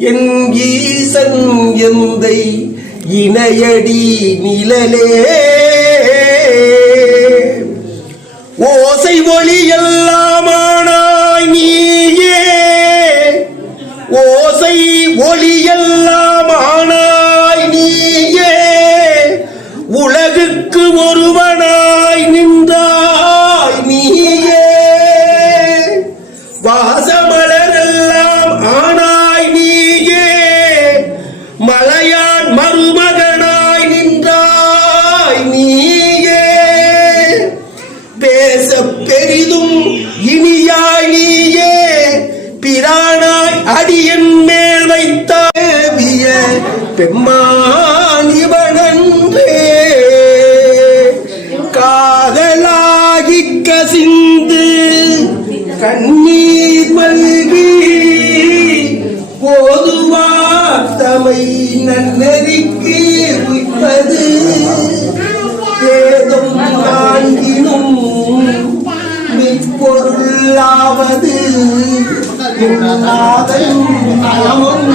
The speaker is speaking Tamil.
என் ஈசன் எந்தை இணையடி நிழலே ஓசை ஒளி எல்லாமானாய் நீயே ஓசை ஒளி எல்லாமானாய் நீயே உலகுக்கு ஒருவனாய் நின்றாய் நீயே வாசமலரெல்லாம் ஆனாய் நீயே மலையான் மருமகனாய் நின்றாய் நீயே பேச பெரிதும் இனியாய் நீயே பிரானாய் அடியன் மேல் வைத்தாவிய பெம்மான் இவனன்றே காதலாகி கசிந்து கண்ணீர் மல்கி போதுவார் தமை நன்னெறிக்கு உய்ப்பது ஏதும் வாங்கினும் மிப்பொருளாவது நாதன் நாமம்